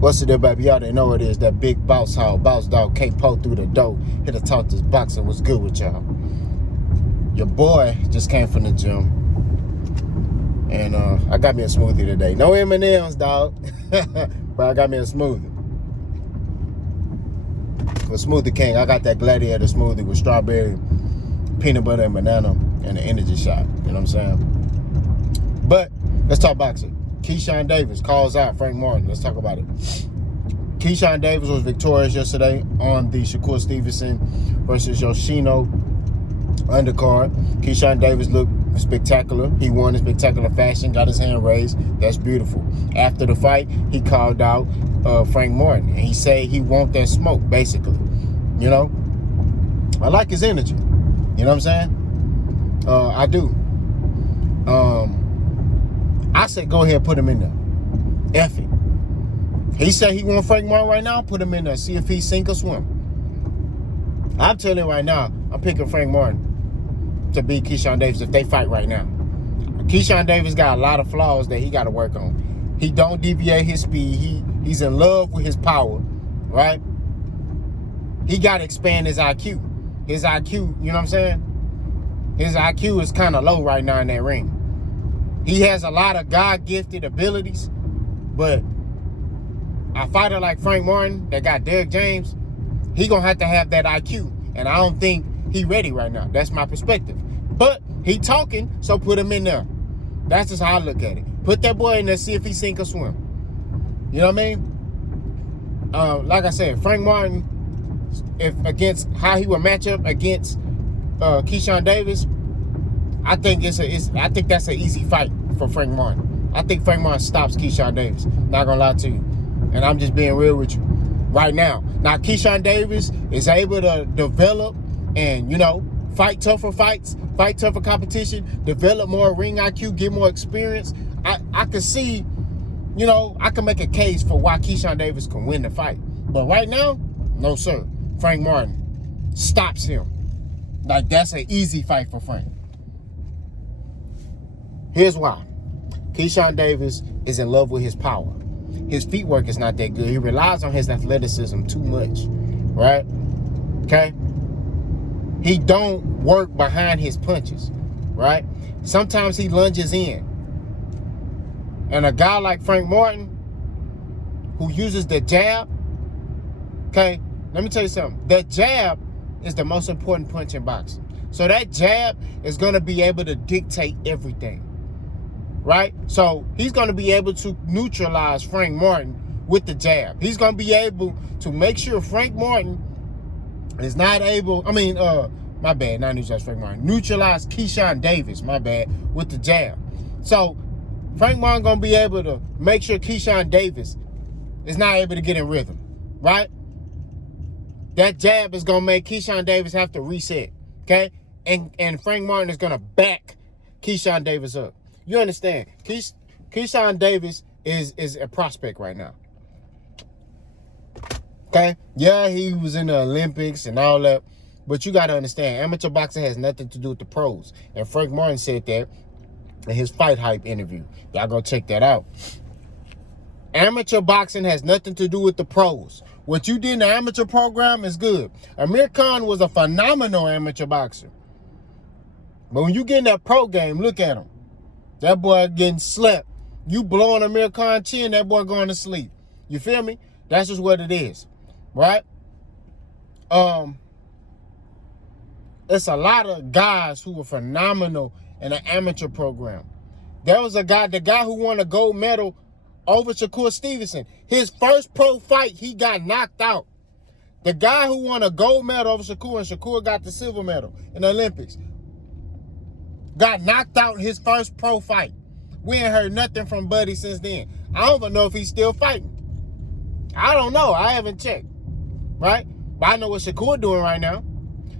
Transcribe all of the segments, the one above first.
What's the deal, baby? Y'all didn't know what it is. That big boss hog, boss dog, K-Po through the door. Here to talk this boxing. What's good with y'all? Your boy just came from the gym. And I got me a smoothie today. No M&M's, dog. But I got me a smoothie. The Smoothie King. I got that Gladiator smoothie with strawberry, peanut butter, and banana, and an energy shot. You know what I'm saying? But let's talk boxing. Keyshawn Davis calls out Frank Martin. Let's talk about it. Keyshawn Davis was victorious yesterday on the Shakur Stevenson versus Yoshino undercard. Keyshawn Davis looked spectacular. He won in spectacular fashion, got his hand raised. That's beautiful. After the fight, he called out Frank Martin, and he said he want that smoke, basically. You know? I like his energy. You know what I'm saying? I do. I said go ahead and put him in there. F it. He said he want Frank Martin right now, put him in there. See if he sink or swim. I'm telling you right now, I'm picking Frank Martin to beat Keyshawn Davis if they fight right now. Keyshawn Davis got a lot of flaws that he got to work on. He don't deviate his speed. He's in love with his power, right? He got to expand his IQ. His IQ, you know what I'm saying? His IQ is kind of low right now in that ring. He has a lot of God-gifted abilities, but a fighter like Frank Martin that got Derrick James, he going to have that IQ, and I don't think he ready right now. That's my perspective. But he talking, so put him in there. That's just how I look at it. Put that boy in there, see if he sink or swim. You know what I mean? Like I said, Frank Martin, if against how he would match up against Keyshawn Davis, I think I think that's an easy fight for Frank Martin. I think Frank Martin stops Keyshawn Davis. Not gonna lie to you, and I'm just being real with you right now. Now Keyshawn Davis is able to develop and fight tougher fights, fight tougher competition, develop more ring IQ, get more experience. I can see, I can make a case for why Keyshawn Davis can win the fight. But right now, no sir. Frank Martin stops him. Like that's an easy fight for Frank. Here's why. Keyshawn Davis is in love with his power. His feet work is not that good. He relies on his athleticism too much, right? Okay? He don't work behind his punches, right? Sometimes he lunges in. And a guy like Frank Martin, who uses the jab, okay, let me tell you something. That jab is the most important punch in boxing. So that jab is going to be able to dictate everything. Right? So he's going to be able to neutralize Frank Martin with the jab. He's going to be able to make sure Frank Martin is not able, my bad, not neutralize Frank Martin. Neutralize Keyshawn Davis, my bad, with the jab. So Frank Martin going to be able to make sure Keyshawn Davis is not able to get in rhythm. Right? That jab is going to make Keyshawn Davis have to reset. Okay? And Frank Martin is going to back Keyshawn Davis up. You understand? Keyshawn Davis is a prospect right now. Okay? Yeah, he was in the Olympics and all that. But you got to understand, amateur boxing has nothing to do with the pros. And Frank Martin said that in his Fight Hype interview. Y'all go check that out. Amateur boxing has nothing to do with the pros. What you did in the amateur program is good. Amir Khan was a phenomenal amateur boxer. But when you get in that pro game, look at him. That boy getting slept. You blowing Amir Khan chin, that boy going to sleep. You feel me? That's just what it is. Right? It's a lot of guys who were phenomenal in an amateur program. There was the guy who won a gold medal over Shakur Stevenson. His first pro fight, he got knocked out. The guy who won a gold medal over Shakur, and Shakur got the silver medal in the Olympics, got knocked out in his first pro fight. We ain't heard nothing from Buddy since then. I don't even know if he's still fighting. I don't know. I haven't checked. Right? But I know what Shakur doing right now.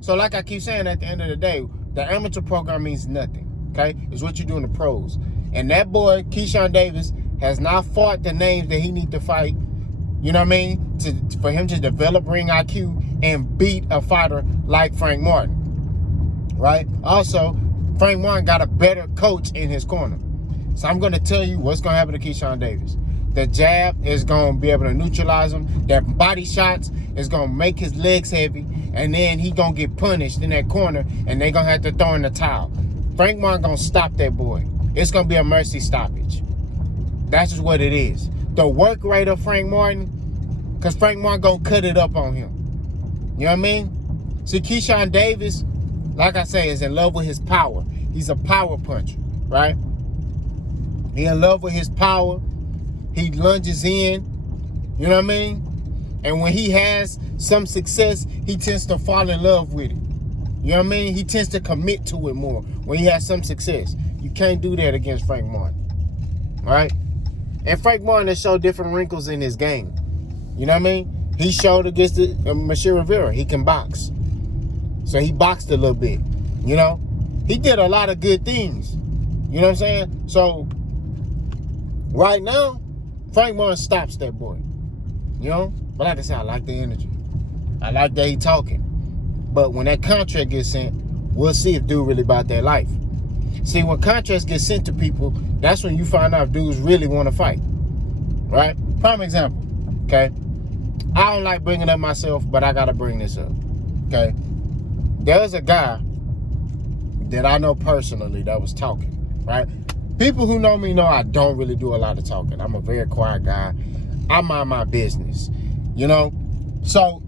So like I keep saying, at the end of the day, the amateur program means nothing. Okay? It's what you do in the pros. And that boy, Keyshawn Davis, has not fought the names that he need to fight. You know what I mean? For him to develop ring IQ and beat a fighter like Frank Martin. Right? Also, Frank Martin got a better coach in his corner. So I'm going to tell you what's going to happen to Keyshawn Davis. The jab is going to be able to neutralize him. That body shots is going to make his legs heavy. And then he going to get punished in that corner. And they going to have to throw in the towel. Frank Martin going to stop that boy. It's going to be a mercy stoppage. That's just what it is. The work rate of Frank Martin, because Frank Martin going to cut it up on him. You know what I mean? See, Keyshawn Davis, like I say, is in love with his power. He's a power puncher, right? He in love with his power. He lunges in, you know what I mean? And when he has some success, he tends to fall in love with it. You know what I mean? He tends to commit to it more when he has some success. You can't do that against Frank Martin, right? And Frank Martin has showed different wrinkles in his game. You know what I mean? He showed against Michelle Rivera. He can box. So he boxed a little bit, you know? He did a lot of good things. You know what I'm saying? So right now, Frank Martin stops that boy. You know? But like I said, I like the energy. I like that he talking. But when that contract gets sent, we'll see if dude really about that life. See, when contracts get sent to people, that's when you find out if dudes really want to fight. Right? Prime example. Okay? I don't like bringing up myself, but I got to bring this up. Okay? There's a guy that I know personally that was talking. Right? People who know me know I don't really do a lot of talking. I'm a very quiet guy. I mind my business. You know? So,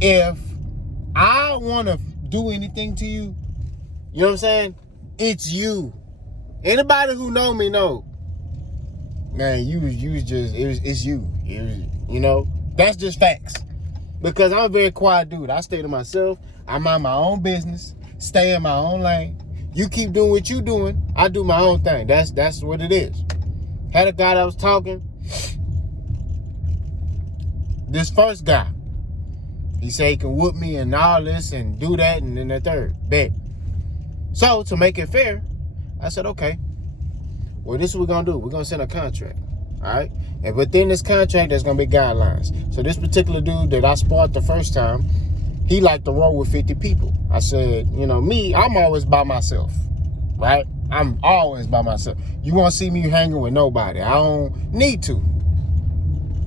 if I want to do anything to you, you know what I'm saying? It's you. Anybody who know me know. Man, it's you. You know? That's just facts. Because I'm a very quiet dude. I stay to myself. I mind my own business. Stay in my own lane. You keep doing what you doing. I do my own thing. That's what it is. Had a guy that was talking. This first guy, he said he can whoop me and all this and do that and then the third. Bet. So to make it fair, I said, okay. Well, this is what we're gonna do. We're gonna send a contract. All right. And within this contract, there's gonna be guidelines. So this particular dude that I sparred the first time, he liked to roll with 50 people. I said, you know, me, I'm always by myself, right? I'm always by myself. You won't see me hanging with nobody. I don't need to.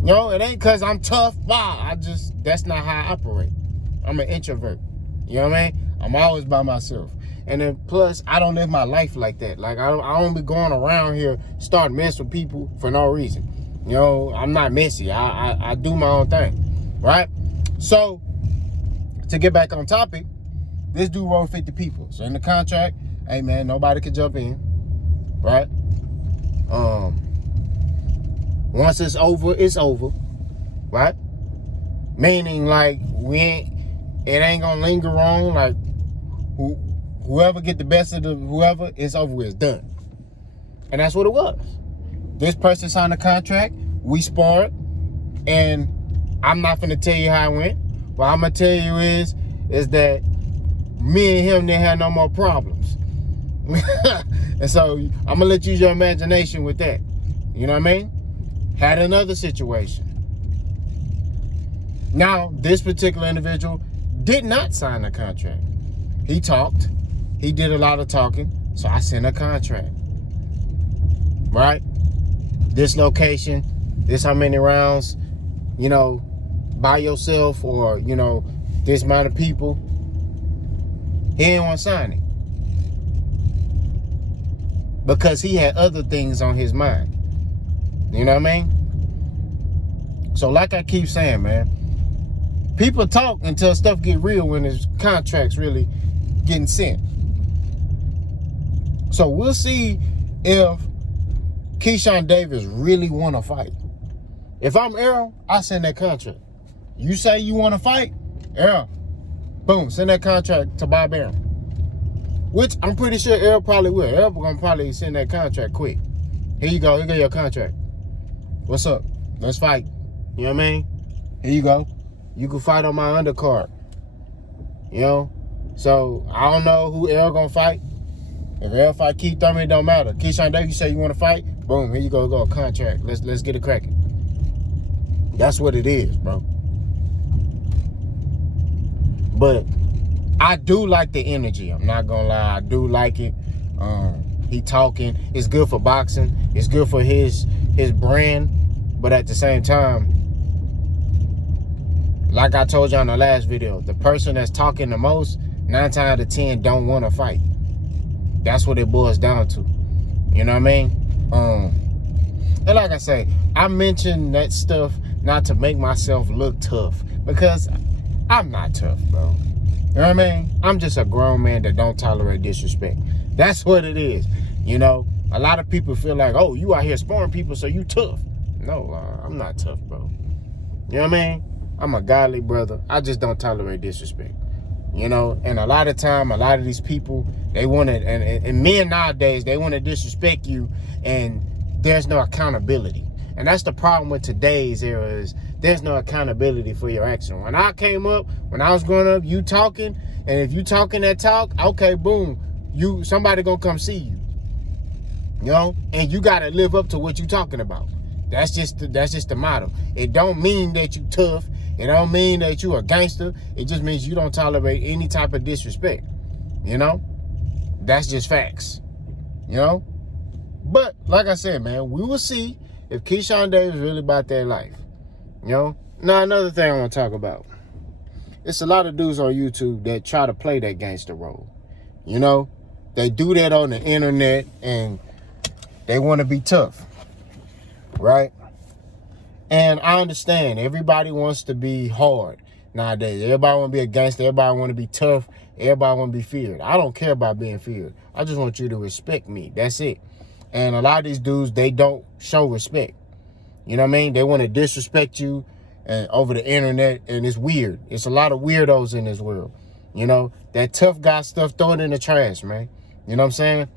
You know, it ain't because I'm tough. Blah. That's not how I operate. I'm an introvert. You know what I mean? I'm always by myself. And then plus, I don't live my life like that. Like, I don't be going around here starting mess with people for no reason. You know, I'm not messy. I do my own thing, right? So, to get back on topic, this dude wrote 50 people. So in the contract, hey man, nobody can jump in, right? Once it's over, right? Meaning like it ain't gonna linger on. Like whoever get the best of whoever, it's over with, it's done. And that's what it was. This person signed a contract, we sparred, and I'm not gonna tell you how it went. What I'm gonna tell you is that me and him didn't have no more problems. And so I'm gonna let you use your imagination with that. You know what I mean? Had another situation. Now, this particular individual did not sign a contract. He talked. He did a lot of talking. So I sent a contract. Right? This location, this how many rounds, you know, by yourself or, you know, this amount of people. He didn't want to sign it. Because he had other things on his mind. You know what I mean? So like I keep saying, man, people talk until stuff get real when his contract's really getting sent. So we'll see if Keyshawn Davis really want to fight. If I'm Errol, I send that contract. You say you want to fight? Errol, boom, send that contract to Bob Arum. Which I'm pretty sure Errol probably will. Errol gonna probably send that contract quick. Here you go. Here go your contract. What's up? Let's fight. You know what I mean? Here you go. You can fight on my undercard. You know? So, I don't know who Errol gonna fight. If Errol fight Keith Thurman, it don't matter. Keyshawn Davis, you say you want to fight? Boom, here you go. Go contract. Let's get it cracking. That's what it is, bro. But I do like the energy. I'm not gonna lie. I do like it. He talking. It's good for boxing. It's good for his brand. But at the same time, like I told you on the last video, the person that's talking the most, 9 times out of 10 don't want to fight. That's what it boils down to. You know what I mean? And like I say, I mentioned that stuff not to make myself look tough, because I'm not tough, bro. You know what I mean? I'm just a grown man that don't tolerate disrespect. That's what it is. You know, a lot of people feel like, oh, you out here sparring people, so you tough. No, I'm not tough, bro. You know what I mean? I'm a godly brother. I just don't tolerate disrespect. You know, and a lot of time, a lot of these people, they want to, and men nowadays, they want to disrespect you, and there's no accountability. And that's the problem with today's era, is there's no accountability for your action. When I came up, when I was growing up, you talking, and if you talking that talk, okay, boom, somebody gonna come see you. You know, and you gotta live up to what you talking about. That's just the motto. It don't mean that you tough. It don't mean that you a gangster. It just means you don't tolerate any type of disrespect. You know? That's just facts. You know? But, like I said, man, we will see if Keyshawn Davis is really about that life. You know? Now, another thing I want to talk about. It's a lot of dudes on YouTube that try to play that gangster role. You know? They do that on the internet, and they want to be tough. Right? And I understand everybody wants to be hard nowadays. Everybody want to be a gangster. Everybody want to be tough. Everybody want to be feared. I don't care about being feared. I just want you to respect me. That's it. And a lot of these dudes, they don't show respect. You know what I mean? They want to disrespect you and over the internet, and it's weird. It's a lot of weirdos in this world. You know, that tough guy stuff, throw it in the trash, man. You know what I'm saying?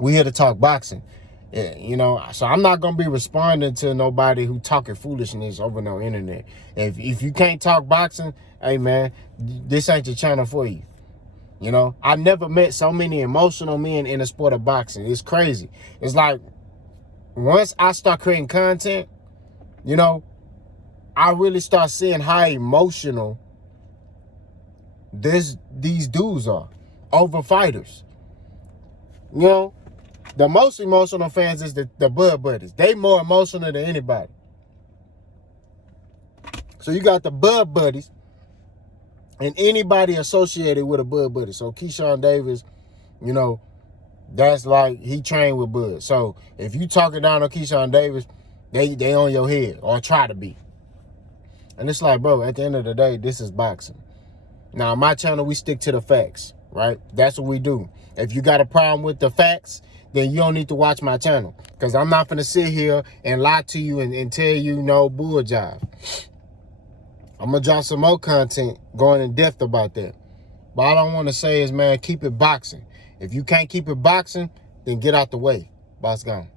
We here to talk boxing. Yeah, you know, so I'm not going to be responding to nobody who talking foolishness over no internet. If you can't talk boxing, hey, man, this ain't your channel for you. You know, I never met so many emotional men in the sport of boxing. It's crazy. It's like, once I start creating content, you know, I really start seeing how emotional these dudes are over fighters. You know, the most emotional fans is the Bud Buddies. They more emotional than anybody. So you got the Bud Buddies and anybody associated with a Bud Buddy. So Keyshawn Davis, you know, that's like he trained with Bud. So if you talking down on Keyshawn Davis, they on your head, or try to be. And it's like, bro, at the end of the day, this is boxing. Now, on my channel, we stick to the facts, right? That's what we do. If you got a problem with the facts, then you don't need to watch my channel, because I'm not going to sit here and lie to you and tell you no bull jive. I'm going to drop some more content going in depth about that. But all I want to say is, man, keep it boxing. If you can't keep it boxing, then get out the way. Boss gone.